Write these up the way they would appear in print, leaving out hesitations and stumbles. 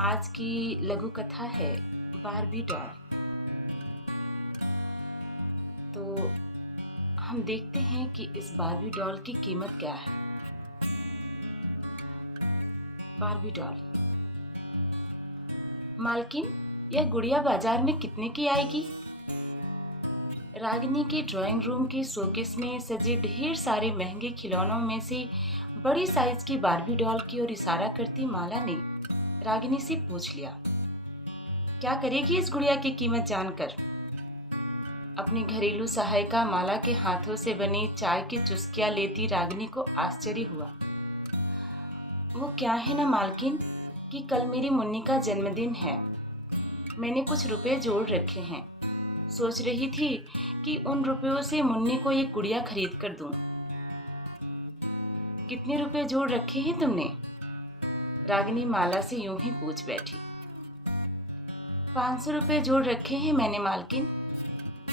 आज की लघु कथा है बारबी डॉल। तो हम देखते हैं कि इस बारबी डॉल की कीमत क्या है। Barbie doll. मालकिन, यह गुड़िया बाजार में कितने की आएगी? रागिनी के ड्राइंग रूम के शोकेस में सजे ढेर सारे महंगे खिलौनों में से बड़ी साइज की बारबी डॉल की ओर इशारा करती माला ने रागिनी से पूछ लिया, क्या करेगी इस गुड़िया की कीमत जानकर? अपनी घरेलू सहायिका माला के हाथों से बनी चाय की चुस्कियां लेती रागिनी को आश्चर्य हुआ। वो क्या है ना मालकिन कि कल मेरी मुन्नी का जन्मदिन है। मैंने कुछ रुपए जोड़ रखे हैं। सोच रही थी कि उन रुपयों से मुन्नी को एक गुड़िया खरीद कर दूं। कितने रुपए जोड़ रखे हैं तुमने? रागिनी माला से यूं ही पूछ बैठी। 500 रुपए जोड़ रखे हैं मैंने मालकिन।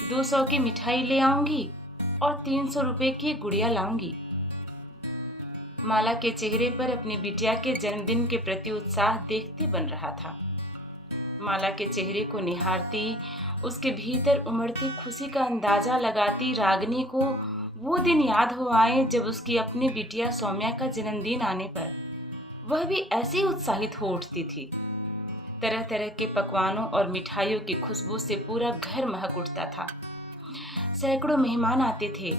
200 की मिठाई ले आऊंगी और 300 रुपए की गुड़िया लाऊंगी। माला के चेहरे पर अपनी बिटिया के जन्मदिन के प्रति उत्साह देखते बन रहा था। माला के चेहरे को निहारती, उसके भीतर उमड़ती खुशी का अंदाजा लगाती रागिनी को वो दिन याद हो आए जब उसकी अपनी बिटिया सौम्या का जन्मदिन आने पर वह भी ऐसे ही उत्साहित हो उठती थी। तरह तरह के पकवानों और मिठाइयों की खुशबू से पूरा घर महक उठता था। सैकड़ों मेहमान आते थे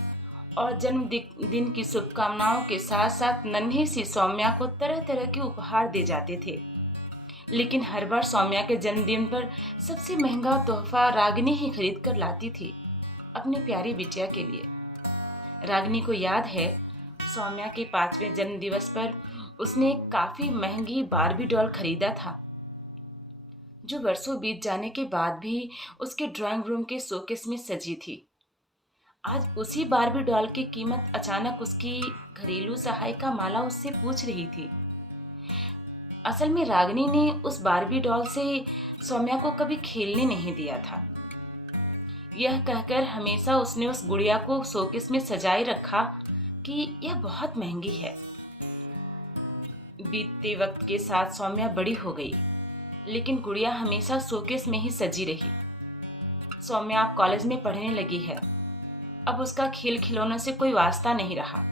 और जन्मदिन की शुभकामनाओं के साथ साथ नन्ही सी सौम्या को तरह तरह के उपहार दे जाते थे। लेकिन हर बार सौम्या के जन्मदिन पर सबसे महंगा तोहफा रागिनी ही खरीद कर लाती थी अपनी प्यारी बिटिया के लिए। रागिनी को याद है, सौम्या के 5वें जन्म दिवस पर उसने एक काफी महंगी बारबी डॉल खरीदा था, जो वर्षों बीत जाने के बाद भी उसके ड्राइंग रूम के शोकेस में सजी थी। आज उसी बारबी डॉल की कीमत अचानक उसकी घरेलू सहायिका माला उससे पूछ रही थी। असल में रागिनी ने उस बारबी डॉल से सौम्या को कभी खेलने नहीं दिया था। यह कहकर हमेशा उसने उस गुड़िया को शोकेस में सजाए रखा कि यह बहुत महंगी है। बीतते वक्त के साथ सौम्या बड़ी हो गई, लेकिन गुड़िया हमेशा शोकेस में ही सजी रही। सौम्या अब कॉलेज में पढ़ने लगी है। अब उसका खेल खिलौनों से कोई वास्ता नहीं रहा,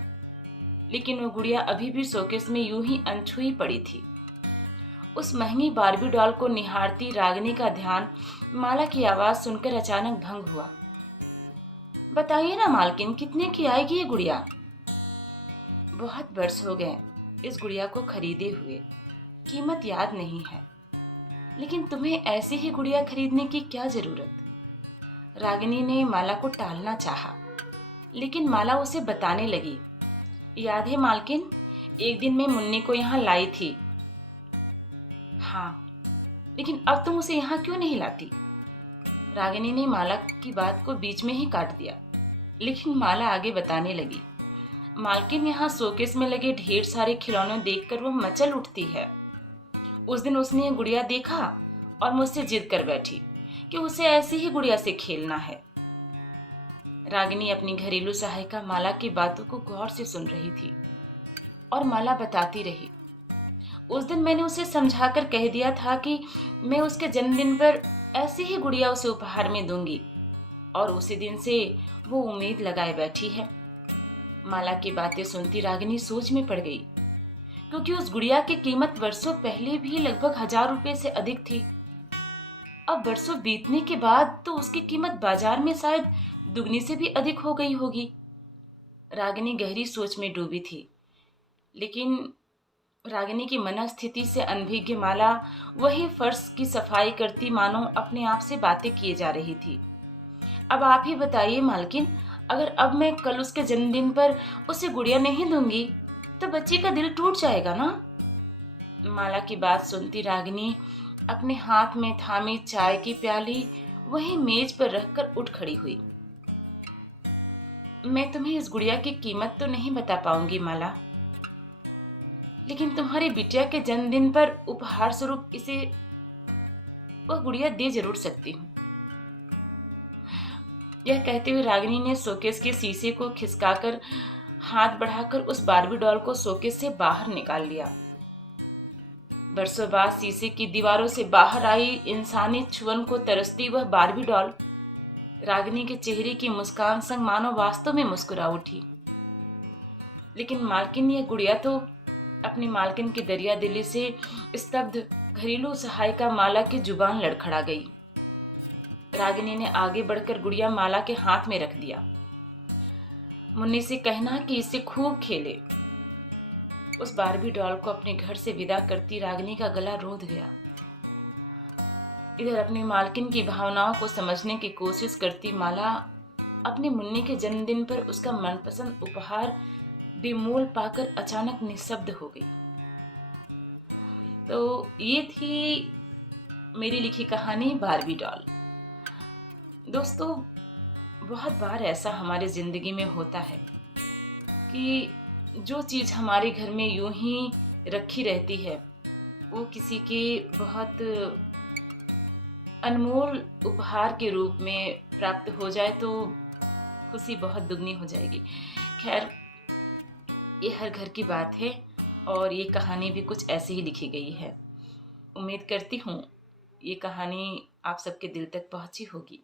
लेकिन वो गुड़िया अभी भी शोकेस में यूं ही अनछुई पड़ी थी। उस महंगी बारबी डॉल को निहारती रागिनी का ध्यान माला की आवाज सुनकर अचानक भंग हुआ। बताइए ना मालकिन, कितने की आएगी ये गुड़िया? बहुत वर्ष हो गए इस गुड़िया को खरीदे हुए, कीमत याद नहीं है। लेकिन तुम्हें ऐसी ही गुड़िया खरीदने की क्या जरूरत? रागिनी ने माला को टालना चाहा, लेकिन माला उसे बताने लगी। याद है मालकिन, एक दिन मैं मुन्नी को यहाँ लाई थी। हाँ, लेकिन अब तुम उसे यहाँ क्यों नहीं लाती? रागिनी ने माला की बात को बीच में ही काट दिया, लेकिन माला आगे बताने लगी। मालकिन, यहाँ शोकेस में लगे ढेर सारे खिलौने देखकर वो मचल उठती है। उस दिन उसने ये गुड़िया देखा और मुझसे जिद कर बैठी कि उसे ऐसी ही गुड़िया से खेलना है। रागिनी अपनी घरेलू सहायिका माला की बातों को गौर से सुन रही थी और माला बताती रही। उस दिन मैंने उसे समझाकर कह दिया था कि मैं उसके जन्मदिन पर ऐसी ही गुड़िया उसे उपहार में दूंगी, और उसी दिन से वो उम्मीद लगाए बैठी है। माला की बातें सुनती रागिनी सोच में पड़ गई, क्योंकि उस गुड़िया की कीमत वर्षों पहले भी लगभग 1000 रुपए से अधिक थी। अब वर्षों बीतने के बाद तो उसकी कीमत बाजार में शायद दुगनी से भी अधिक हो गई होगी। रागिनी गहरी सोच में डूबी थी, लेकिन रागिनी की मनस्थिति से अनभिज्ञ माला वही फर्श की सफाई करती मानो अपने आप से बातें किए जा रही थी। अब आप ही बताइए मालकिन, अगर अब मैं कल उसके जन्मदिन पर उसे गुड़िया नहीं दूंगी तो बच्ची का दिल टूट जाएगा ना? माला की बात सुनती रागिनी अपने हाथ में थामी चाय की प्याली वही मेज पर रखकर उठ खड़ी हुई। मैं तुम्हें इस गुड़िया की कीमत तो नहीं बता पाऊंगी माला, लेकिन तुम्हारी बिटिया के जन्मदिन पर उपहार स्वरूप इसे वह गुड़िया दे जरूर सकती हूँ। यह कहते हुए रागिनी ने शोकेस के शीशे को खिसकाकर हाथ बढ़ाकर उस बारबी डॉल को शोकेस से बाहर निकाल लिया। बरसों बाद शीशे की दीवारों से बाहर आई इंसानी छुअन को तरसती वह बारबी डॉल रागिनी के चेहरे की मुस्कान संग मानो वास्तव में मुस्कुरा उठी। लेकिन मालकिन, यह गुड़िया तो अपनी मालकिन की दरिया दिली से स्तब्ध घरेलू सहायिका माला की जुबान लड़खड़ा गई। रागिनी ने आगे बढ़कर गुड़िया माला के हाथ में रख दिया। मुन्नी से कहना कि इसे खूब खेले। उस बारबी डॉल को अपने घर से विदा करती रागिनी का गला रोंद गया। इधर अपनी मालकिन की भावनाओं को समझने की कोशिश करती माला अपनी मुन्नी के जन्मदिन पर उसका मनपसंद उपहार बेमोल पाकर अचानक निशब्द हो गई। तो ये थी मेरी लिखी कहानी बारबी डॉल। दोस्तों, बहुत बार ऐसा हमारी जिंदगी में होता है कि जो चीज़ हमारे घर में यूं ही रखी रहती है वो किसी के बहुत अनमोल उपहार के रूप में प्राप्त हो जाए तो खुशी बहुत दुगनी हो जाएगी। खैर, ये हर घर की बात है और ये कहानी भी कुछ ऐसे ही लिखी गई है। उम्मीद करती हूँ ये कहानी आप सबके दिल तक पहुंची होगी।